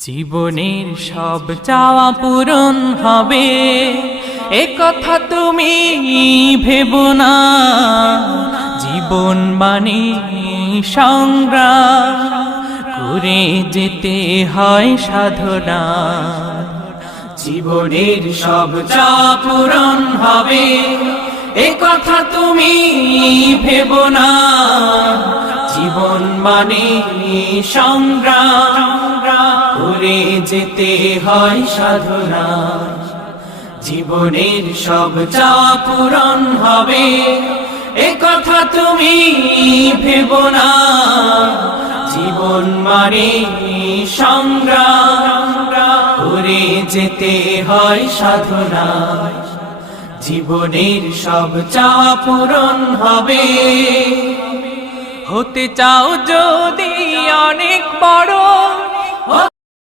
জীবনের সব চাওয়া পূরণ হবে এ কথা তুমি ভেবো না। জীবন মানে সংগ্রাম করে যেতে হয় সাধনা। জীবনের সব চাওয়া পূরণ হবে এ কথা তুমি ভেবো না। জীবন মানে সংগ্রাম করে যেতে হয় সাধনা। জীবনের সব চাওয়া পূরণ হবে এ কথা তুমি ভেবো না। জীবন মানে সংগ্রাম করে যেতে হয় সাধনা। জীবনের সব চাওয়া পূরণ হবে। হতে চাও যদি অনেক বড়